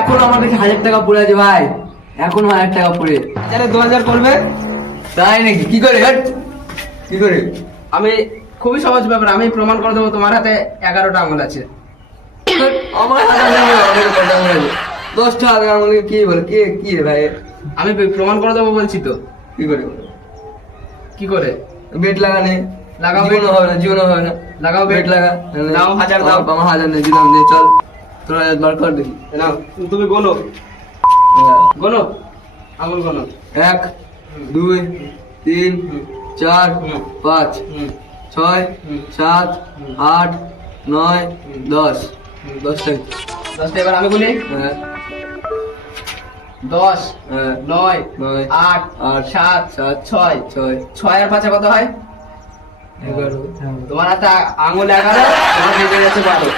এখন আমার কাছে 1000 টাকা পড়ে আছে ভাই, এখন 1000 টাকা পড়ে। 2000 করবে? তাই নাকি? কি করে হেট? কি করে? আমি খুবই সহজ ব্যাপার, আমি প্রমাণ করে দেবো তোমার হাতে 11টা আঙুল আছে। আমার হাতে অনেক কটা আঙুল আছে। 10টা আঙুল কি বলে? কি রে ভাই? আমি প্রমাণ করে দেবো বলছি তো। কি করে? কি করে? বেট লাগানে লাগাও, জীবনও হবে না, জীবনও হবে না। লাগাও বেট লাগা। দাও 1000 দাও। আমার 1000 নেই, দিলাম দে, চল তোর 1000 বার কর দেখি। নাও তুমি গোনো, গোনো আঙুল গোনো। 1 2 3 4 5 6 7 8 9 10 10টাই। 10টা এবার আমি বলি। হ্যাঁ 10 হ্যাঁ 9 9 8 8 7 7 6 6 6 আর 5 কত হয়? 11 তোমার হাতে আঙুল 11, তোমার বেজে গেছে 12।